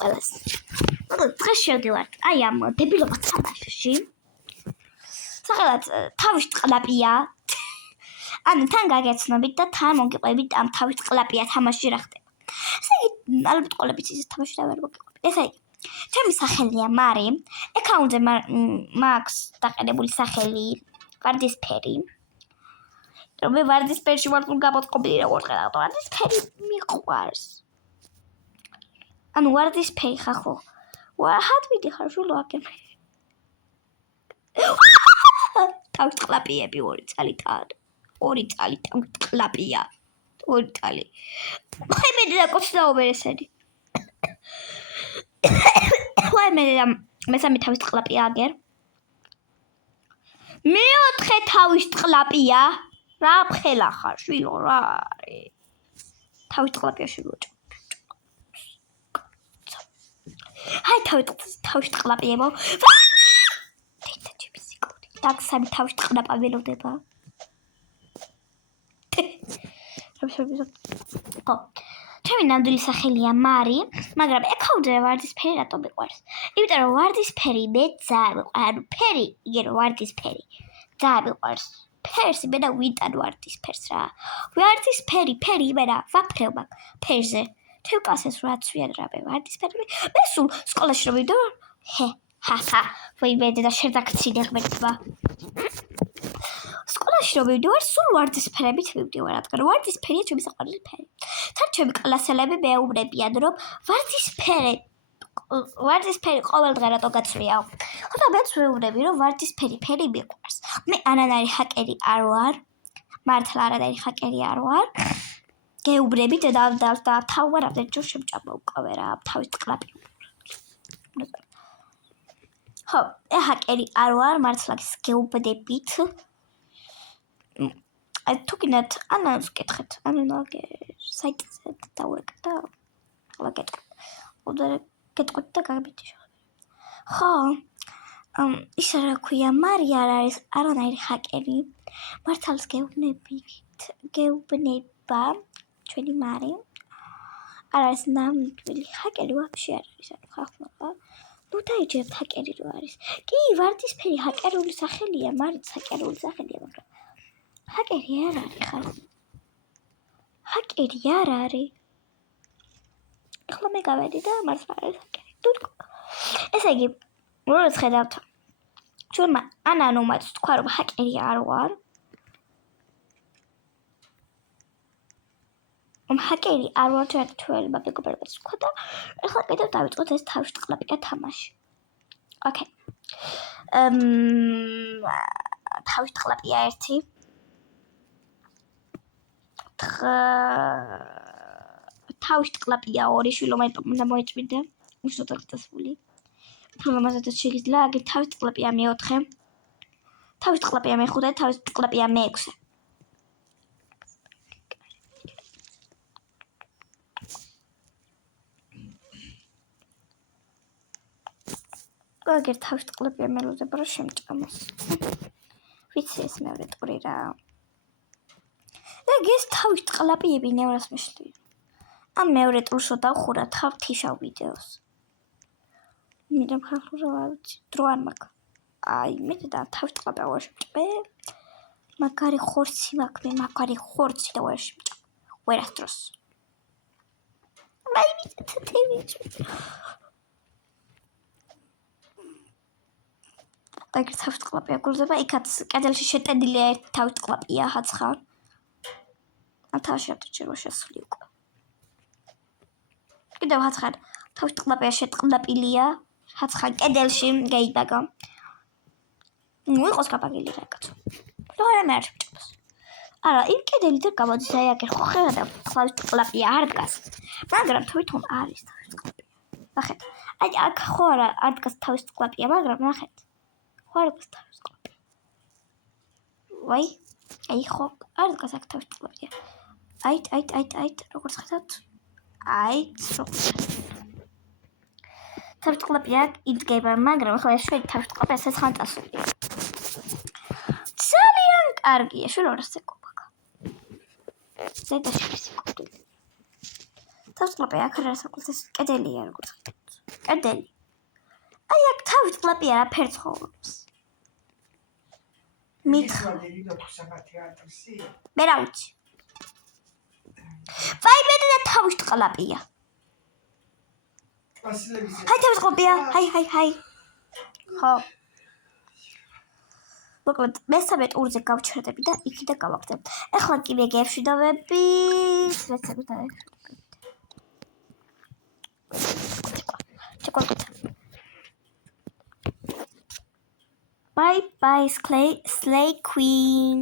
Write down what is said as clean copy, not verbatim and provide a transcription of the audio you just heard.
ყველას. დღეს შევდივართ აი ამ დებილობას თამაშში. სახელად თავის ყლაპია. ანუ თან გაგეცნობით და თან მოგიყვებით ამ თავის ყლაპია თამაში რა ხდება. ესე იგი ალბათ ყოლებით ის თამაში და ვერ მოგიყვებით. ესე იგი ჩემი სახელია მარი. აკაუნტზე მაქვს დაყენებული სახელი ვარდისფერი. რომ მე ვარდისფერში ვარ გამოწყობილი როგორ ხედავთ ვარდისფერი მიყვარს. ანუ ვარდისფერი ხახო. ჰატვიდი ხარ შულო აკენ. თავის ყლაპიები 2 წალიდან. 2 წალი თავის ყლაპია. 2 წალი. ხაი მე დაკოცდაო ვერესენი. ხაი მე მესამე თავის ყლაპია აგერ. მეოთხე თავის ყლაპია. რა ფხელა ხარ შვილო რა არის. თავის ყლაპია შვილო. Hai თავის ყლაპიებო. დაგსამი თავის ყლაპა ველოდება. ხო. ჩემი ნამდვილი სახელია მარი, მაგრამ აკაუნტზე ვარდისფერი რატომ მიყვარს? იმიტომ რომ ვარდისფერი მე ძალიან მიყვარს. ანუ ფერი, იგერო ვარდისფერი. ძალიან მიყვარს. ფერს მე და ვიტან ვარდისფერს რა. ვარდისფერი, ფერი მე და ვაფრევ მაგ ფერზე. ჩემ კლასეს რა ცვიან რა მე ვარდისფერი. მე სულ სკოლაში რომ ვიდო, ჰა. ვაიმე და შედაქცინე ღმერთმა. სკოლაში რომ ვიდივარ, სულ ვარდისფერებით ვიდივარ, რადგან ვარდისფერია ჩემი საყვარელი ფერი. თან ჩემი კლასელები მეუბნებიან, რომ ვარდისფერი ყოველდღე რატო გაცვიაო. ხოდა მეც ვეუბნები, რომ ვარდისფერი ფერი მიყვარს. მე არანაირი ჰაკერი არ ვარ. მართლა არანაირი ჰაკერი არ ვარ. გეუბნებით და თავმა რამდენი ჯერ შემჭამა უკავე რა თავის ყლაპი. ხო, ჰაკერი არ ვარ, მართლა გეუბნებით. აი თუ გინდათ ანალს კითხეთ, საიტზე დავურეკეთ და ვაკეთებ. უდარ გეტყვით და გაგბიჭო. ხო, ისა რა ქვია, მარი არ არის არანაირი ჰაკერი. მართალს გეუბნება ჩვენი მარი. არ არის ნამდვილი ჰაკერი ვაფშე არ არის, ანუ ხახმობა. ნუ დაიჯერეთ ჰაკერი რო არის. კი, ვარდისფერი ჰაკერული სახელია, მარიც ჰაკერული სახელია, მაგრამ ჰაკერი არ არის ხალხო. ჰაკერი არ არის. ახლა მე გავედი და მართლა არის ჰაკერი. დუდკო. ესე იგი, როგორც ხედავთ, ჩვენმა ანონიმად თქვა რომ ჰაკერი არ ვარ. ჰაკერი არ ვარ ჩვენმა მეგობრებმა თქვა და ახლა კიდევ დავიწყოთ ეს თავის ყლაპია თამაში. ოკეი. თავის ყლაპია 1. თავის ყლაპია 2 შვილო მოიწმინდა. უშუალოდ აღწესული. თუმცა შეიძლება აგერ თავის ყლაპია 4. თავის ყლაპია 5 და თავის ყლაპია 6. აგერ თავის ყლაპია მელოდება რა შემჭამოს. ვიცი ეს მეორე ტური რა. ეს თავის ყლაპიები ნევრას მეშლი. ამ მეორე ტურს დავხურა თავ თიშავ ვიდეოს. მიდამ ხალხო რა ვიცი, დრო არ მაქვს. აი, მე და თავის ყლაპია ვერ შემჭამე. მაგარი ხორცი მაქვს, მე მაგარი ხორცი და ვერ შემჭამე. ვერასდროს. აი, თეთრი. აგერ თავის ყლაპია გულდება, იქაც კედელში შეტენილია ერთი თავის ყლაპია ჰაცხა. თავში ატჩერვა შესული უკვე. კიდევ ჰაცხა თავის ყლაპია შეტყლაპილია, ჰაცხა კედელში გაიდაგა. ნუ იყოს გაბაგილი რა კაცო. რა მე არ შემჭამს. არა, იმ კედელი და გამოდის აი აგერ ხო ხედავ თავის ყლაპია არ დგას. მაგრამ თვითონ არის თავის ყლაპია. ნახეთ. აი აქ ხო არ დგას თავის ყლაპია, მაგრამ ნახეთ. ხო არ დგას თავის ყლაპია. ვაი, აი ხო არ დგას აქ თავის ყლაპია. აი, როგორც ხედავთ. აი, როგორც თავის ყლაპია იდგება, მაგრამ ახლა ეს შვედი თავის ყლაპია სეცხანტასულია. ძალიან კარგია, შვილო რა სეკობა. ზედაში სეკობა. თავის ყლაპია აქ რა საკუთრეს კედელია როგორც ხედავთ. კედელი. აი აქ თავით კლაპი არაფერ ცხოვრობს. მე რა ვიცი. ვაიმე და თავით კლაპია. Hai, თავის ყლაპია. Hai. ხო. მოკლედ, მესამე ტურზე გავჩერდები და იქიდან გავაგრძელებ. ეხლა კი მე გევშვიდობები. რეცეპტი და Bye, Slay Queen.